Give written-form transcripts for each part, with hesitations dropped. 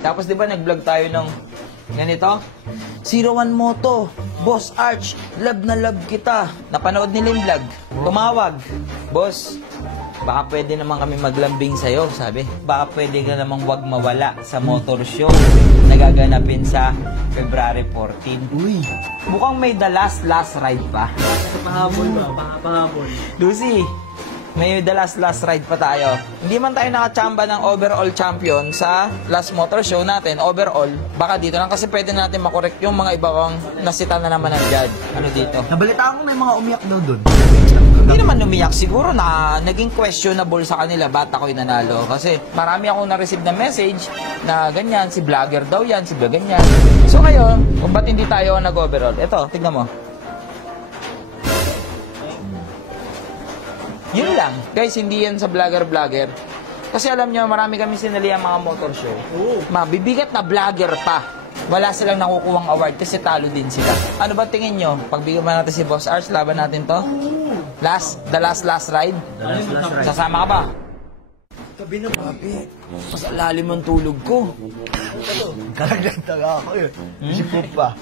Tapos di ba nag-vlog tayo ng ganito? 01 Moto, Boss Arch, love na love kita. Napanood nila yung vlog. Tumawag. Boss, baka pwede naman kami maglambing sa'yo, sabi. Baka pwede ka namang wag mawala sa motor show na gaganapin sa February 14. Uy! Mukhang may the last ride pa. Pahabol ba? Pahabol. Lucy, may the last ride pa tayo. Hindi man tayo nakachamba ng overall champion sa last motor show natin, overall. Baka dito lang kasi pwede natin makorek yung mga ibang nasita na naman ng judge. Ano dito? Nabalita ko may mga umiyak daw doon. Hindi naman umiyak. Siguro na naging questionable sa kanila ba't ako'y nanalo. Kasi marami akong na-receive na message na ganyan, si vlogger daw yan, si ganyan. So ngayon, kung ba't hindi tayo nag-overall? Ito, tignan mo. Yun lang. Guys, hindi yan sa vlogger. Kasi alam nyo, marami kami sinali ang mga motor show. Mabibigat na vlogger pa. Wala silang nakukuhang award kasi talo din sila. Ano ba tingin nyo? Pagbigyan ba natin si Boss Arch, laban natin to? The last ride? Sasama ka ba? Tabi na papi. Mas lalim ang tulog ko. Karagdag taga ako yun. Isip ko pa.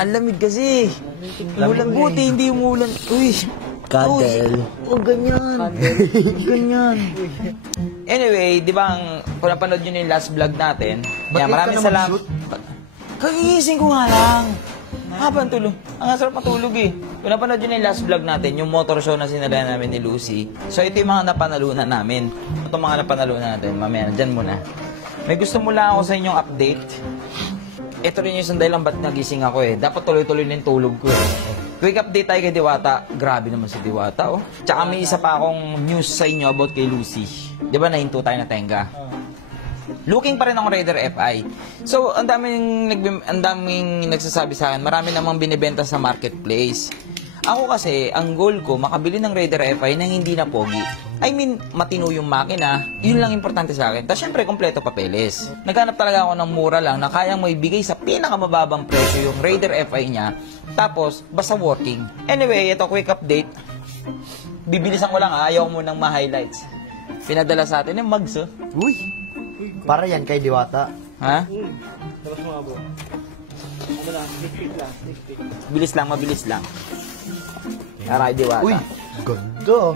Ang lamig kasi. Umulan buti, hindi umulan. Uy. Cuddle. Oh, ganyan. Ganyan. Anyway, di ba, kung napanood nyo na yung last vlog natin, Ba't maraming ka na salamat. Kagigising ko nga lang. Habang tulog. Ang sarap matulog eh. Kung napanood nyo na yung last vlog natin, yung motor show na sinalayan namin ni Lucy. So, ito yung mga napanalunan namin. Ito mga napanalunan natin. Mamaya, dyan muna. May gusto mo lang ako sa inyong update. Ito rin yung isang dahilan ba't nagising ako eh. Dapat tuloy-tuloy na yung tulog ko eh. Quick update tayo kay Diwata. Grabe naman si Diwata, oh. Tsaka may isa pa akong news sa inyo about kay Lucy. Di ba, nahinto tayo na tenga? Looking pa rin ang Raider FI. So, ang daming nagsasabi sa akin, marami namang binibenta sa marketplace. Ako kasi, ang goal ko, makabili ng Raider FI nang hindi na pogi. I mean, matino yung makina, yun lang importante sa akin. Tapos syempre, kompleto papeles. Naghanap talaga ako ng mura lang na kayang mo ibigay sa pinakamababang presyo yung Raider FI niya. Tapos, basta working. Anyway, ito quick update. Bibilisan ko lang, ayaw mo nang ma-highlights. Pinadala sa atin yung mugs, oh. Uy! Para yan kay Diwata. Ha? Tapos mga bro. Ano lang, stick. Mabilis lang. Aray, Diwata. Uy! Ganda!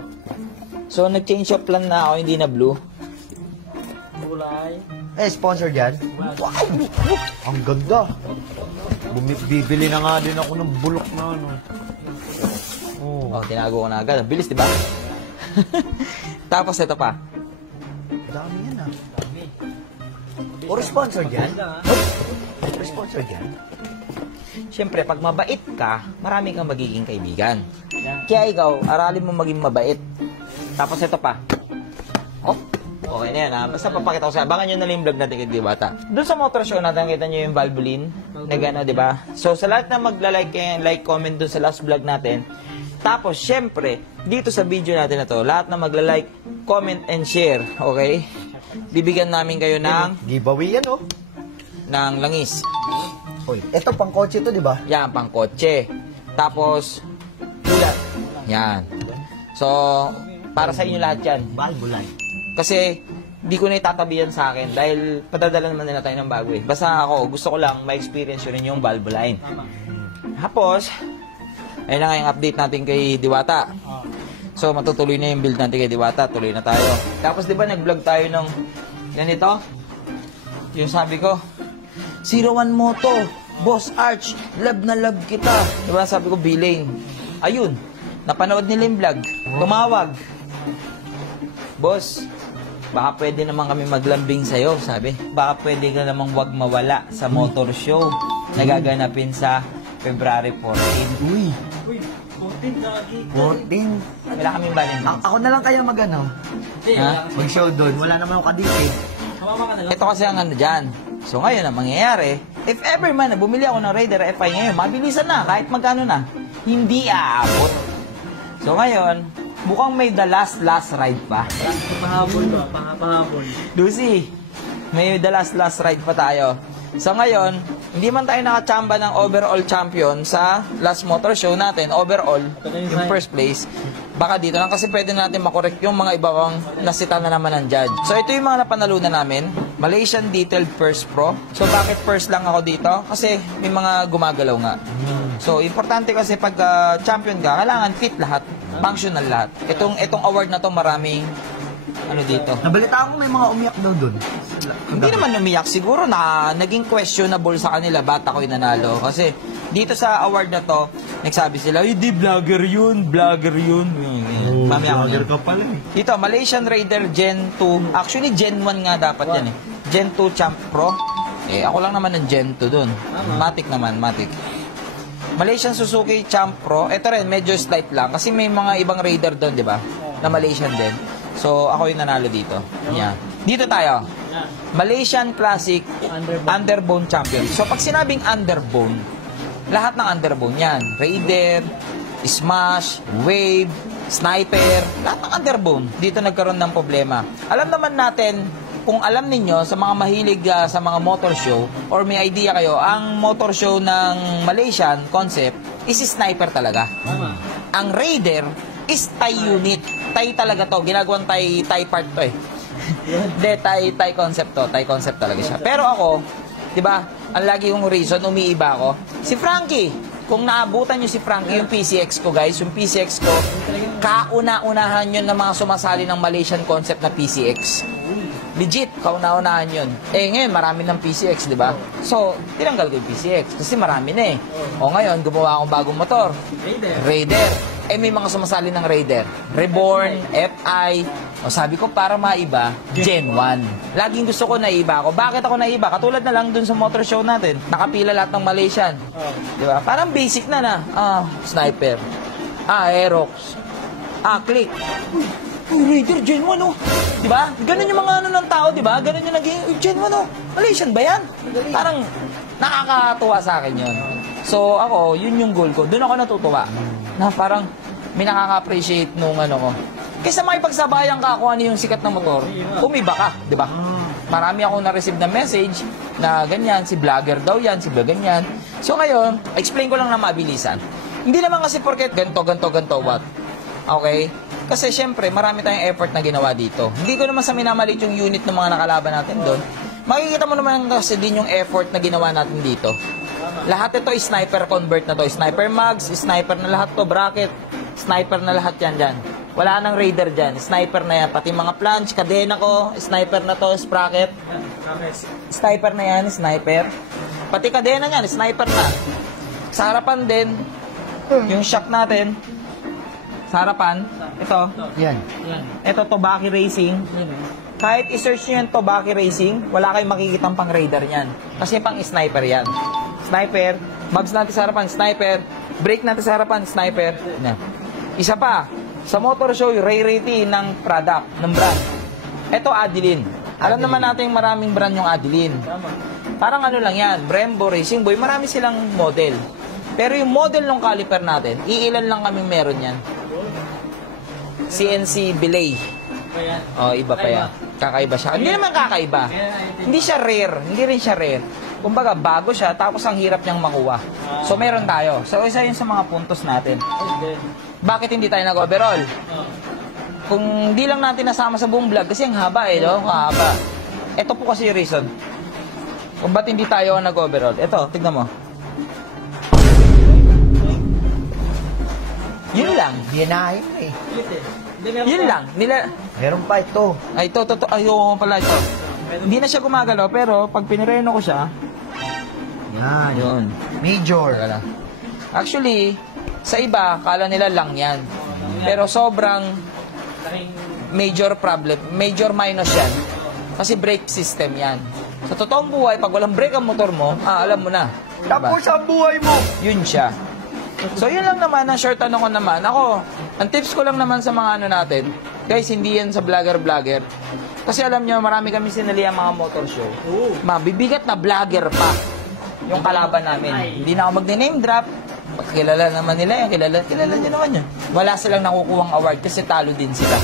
So, nag-change of plan na ako, hindi na blue. Kulay. Sponsor dyan? Wow! Ang ganda! Bibili na nga din ako ng bulok na ano. Oh, tinago ko na agad. Bilis, di ba? Tapos, ito pa. Dami yan ah. Or sponsor dyan? Or sponsor dyan? Siyempre, pag mabait ka, marami kang magiging kaibigan. Kaya ikaw, aralin mo maging mabait. Tapos, ito pa. Oh, okay na yan ha. Basta papakita ko sa'yo. Abangan nyo na lang yung vlog natin kay Diwata. Doon sa motor show natin, kita nyo yung Valvoline. Na gano'n, di ba? So, sa lahat na like, comment doon sa last vlog natin. Tapos, syempre, dito sa video natin na to, lahat na magla-like, comment, and share. Okay? Bibigyan namin kayo ng Giveaway yan oh. ng langis. Uy, ito pang kotse to, di ba? Yan, pang kotse. Tapos, ulat. Yan. So, para sa inyo lahat yan. Valvoline. Kasi, di ko na itatabihan sa akin dahil padadala naman nila tayo ng bago eh. Basta ako, gusto ko lang ma-experience yun yung Valvoline. Tapos, ayun na nga yung update natin kay Diwata. So, matutuloy na yung build natin kay Diwata. Tuloy na tayo. Tapos, di ba, nag-vlog tayo ng ganito? Yung sabi ko, 01 Moto, Boss Arch, love na love kita. Di ba, sabi ko, billing. Ayun, napanood nila yung vlog. Tumawag. Boss, baka pwede naman kami maglambing sa'yo, sabi. Baka pwede ka namang wag mawala sa motor show na gaganapin sa February 14. Uy! 14? Wala kaming Valentine's. Ako na lang kaya mag-ano? Ha? Mag-show doon. Wala naman akong kadikit. Ito kasi ang ano dyan. So ngayon, ang mangyayari, if ever man na bumili ako ng Raider FI ngayon, mabilisan na, kahit magkano na. Hindi aabot. So ngayon, mukhang may the last ride pa. Pahabol ba? Pahabol. Lucy, may the last ride pa tayo. So ngayon, hindi man tayo nakachamba ng overall champion sa last motor show natin, overall, yung first place. Baka dito lang kasi pwede natin makorek yung mga ibang nasita na naman ng judge. So ito yung mga napanalunan namin. Malaysian Detailed First Pro. So, bakit first lang ako dito? Kasi may mga gumagalaw nga. So, importante kasi pag champion ka, kailangan fit lahat. Functional lahat. Itong award na to maraming ano dito. Nabalitaan ko may mga umiyak daw doon. Hindi naman umiyak. Siguro na naging questionable sa kanila ba't ako'y nanalo. Kasi dito sa award na to, nagsabi sila, di vlogger yun, vlogger yun. Mamaya ko ka pala eh. Dito, Malaysian Raider Gen 2. Actually, Gen 1 nga dapat yan eh. Gen 2 Champ Pro. Ako lang naman ng Gen 2 dun. Matic naman, Matic. Malaysian Suzuki Champ Pro. Ito rin, medyo slight lang. Kasi may mga ibang Raider doon, di ba? Na Malaysian din. So, ako yung nanalo dito. Yeah. Dito tayo. Malaysian Classic Underbone Champion. So, pag sinabing Underbone, lahat ng Underbone yan. Raider, Smash, Wave, Sniper, lahat ng Underbone. Dito nagkaroon ng problema. Alam naman natin, kung alam ninyo, sa mga mahilig sa mga motor show, or may idea kayo, ang motor show ng Malaysian concept is Sniper talaga. Ang Raider is Thai unit. Thai talaga to. Ginagawang Thai part to eh. Hindi, Thai concept to. Thai concept talaga siya. Pero ako, di ba, ang lagi kong reason, umiiba ako. Si Frankie, kung naabutan nyo si Frankie, yung PCX ko guys, yung PCX ko, kauna-unahan yun ng mga sumasali ng Malaysian concept na PCX. Legit, kauna-unahan yun. Ngayon, marami ng PCX, di ba? So, tinanggal ko yung PCX kasi marami na eh. O ngayon, gumawa akong bagong motor. Raider. May mga sumasali ng Raider. Reborn, FI. O sabi ko, para maiba, Gen 1. Laging gusto ko naiba ako. Bakit ako naiba? Katulad na lang dun sa motor show natin. Nakapila lahat ng Malaysian. Di ba? Parang basic na. Sniper. Aerox. Click. Raider, Gen 1, oh. Di ba? Ganun yung mga ano ng tao, di ba? Ganun yung naging, Gen 1, oh. Malaysian ba yan? Parang nakakatuwa sa akin yun. So, ako, yun yung goal ko. Doon ako natutuwa. Na parang may nakaka-appreciate nung ano ko. Kaysa makipagsabayan ka kung ano yung sikat ng motor, umiba ka, di ba? Marami akong na-receive na message na ganyan, si vlogger daw yan, si vlog ganyan. So ngayon, explain ko lang na mabilisan. Hindi naman kasi porket ganto, what? Okay? Kasi syempre, marami tayong effort na ginawa dito. Hindi ko naman sa minamalit yung unit ng mga nakalaban natin doon. Makikita mo naman kasi din yung effort na ginawa natin dito. Lahat ito is sniper convert na to. Sniper mags, sniper na lahat to, bracket. Sniper na lahat yan dyan. Wala nang Raider dyan. Sniper na yan. Pati mga planche, kadena ko, sniper na to, sprocket. Sniper na yan, sniper. Pati kadena yan, sniper na. Sa harapan din, yung shock natin, sa harapan, ito. Yan. Ito, Tobaki Racing. Kahit i-search nyo yung Tobaki Racing, wala kayong makikitang pang Raider yan. Kasi pang sniper yan. Sniper, mags natin sa harapan, sniper, brake natin sa harapan, sniper. Yan. Isa pa, sa motor show, yung rating ng product, ng brand. Ito, Adeline. Alam naman natin maraming brand yung Adeline. Parang ano lang yan, Brembo, Racing Boy, marami silang model. Pero yung model ng caliper natin, iilan lang kaming meron yan. CNC Belay. Iba pa yan. Kakaiba siya. Hindi naman kakaiba. Hindi siya rare. Hindi rin siya rare. Kumbaga, bago siya, tapos ang hirap niyang makuha. So, meron tayo. So, isa yun sa mga puntos natin. Bakit hindi tayo nag-overall? Kung di lang natin nasama sa buong vlog, kasi ang haba eh, no? Haba. Ito po kasi yung reason. Kung ba't hindi tayo nag-overall? Ito, tignan mo. Yun lang. Binahin mo eh. Yun lang. Meron pa ito. Ay, ito. Ayaw pala ito. Hindi na siya gumagalaw, pero pag pinireno ko siya, Yan. yun. Major. Actually, sa iba, kala nila lang yan. Pero sobrang major problem, major minus yan. Kasi brake system yan. Sa totoong buhay, pag walang brake ang motor mo, alam mo na. Tapos ang buhay mo. Yun siya. So, yun lang naman, ang short ano ko naman. Ako, ang tips ko lang naman sa mga ano natin, guys, hindi yan sa vlogger. Kasi alam nyo, marami kami sinali ang mga motor show. Mabibigat na vlogger pa yung kalaban namin. Hindi na ako magne-name drop. Kilala naman nila yan. Kilala din naman yun. Wala silang nakukuhang award kasi talo din sila.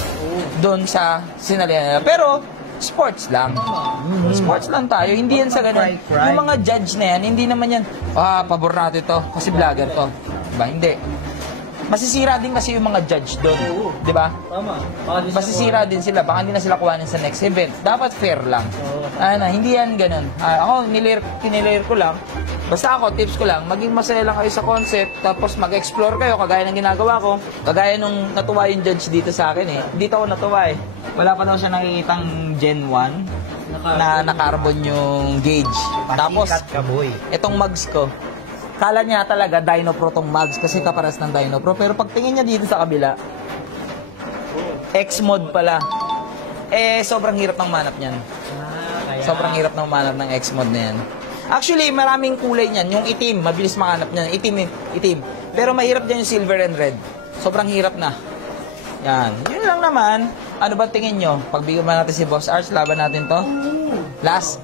Doon sa sinalihan nila. Pero, sports lang. Sports lang tayo. Hindi yan sa ganun. Yung mga judge na yan, hindi naman yan, pabor natin to kasi vlogger to. Diba? Hindi. masisira din kasi yung mga judge doon. Oo. Di ba? Tama. Masisira din sila. Baka hindi na sila kuhanin sa next event. Dapat fair lang. Oo. Hindi yan ganun. Ako, kinilayer ko lang. Basta ako, tips ko lang, maging masaya lang kayo sa concept, tapos mag-explore kayo, kagaya ng ginagawa ko. Kagaya nung natuwa yung judge dito sa akin eh. Dito ako natuwa eh. Wala pa daw siya nakikitang Gen 1 na nakarbon yung gauge. Tapos, Pasikat ka, boy. itong mugs ko, kala niya talaga Dino Pro tong mugs kasi kaparas ng Dino Pro. Pero pagtingin niya dito sa kabila, X-Mod pala. Sobrang hirap ng manap niyan. Sobrang hirap ng manap ng X-Mod na yan. Actually, maraming kulay niyan. Yung itim, mabilis makanap niyan. Itim. Pero mahirap dyan yung silver and red. Sobrang hirap na. Yan. Yun lang naman. Ano ba tingin nyo? Pagbigyan ba natin si Boss Arch, laban natin to?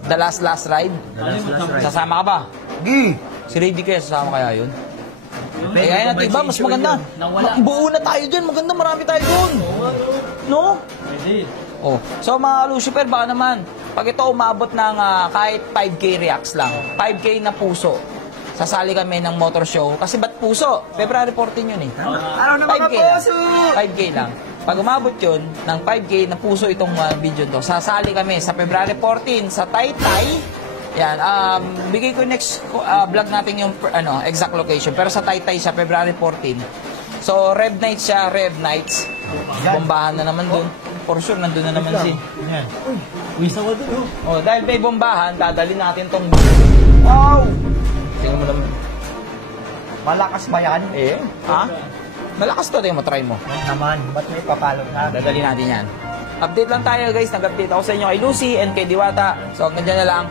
The last ride? Sasama ka ba? Gi! Si Rady kaya sasama kaya yun? Kaya natin ba? Mas maganda. Buo na tayo dyan. Maganda, marami tayo dun. No? Pwede. Oh. So mga Lucifer, baka naman, pag ito umabot ng kahit 5K reacts lang, 5K na puso, sasali kami ng motor show. Kasi ba't puso? February 14 yun eh. Ano na mga 5K lang. puso? 5K lang. Pag umabot yun, ng 5K na puso itong video to, sasali kami sa February 14 sa Taytay. Yan, bigay ko next vlog natin yung exact location. Pero sa Taytay siya, February 14. So, Rev Nights siya, Rev Nights. Bombahan na naman dun. For sure, nandun na naman si... Uy, sawa dun, oh. Oh, dahil may bombahan, dadalhin natin tong... Wow! Tingnan mo naman. Malakas ba yan? Ha? Malakas to, tingnan mo, try mo. Naman, ba't may papalo na? Dadalhin natin yan. Update lang tayo guys, nag-update ako sa inyo kay Lucy and kay Diwata. So, hanggang dyan na lang.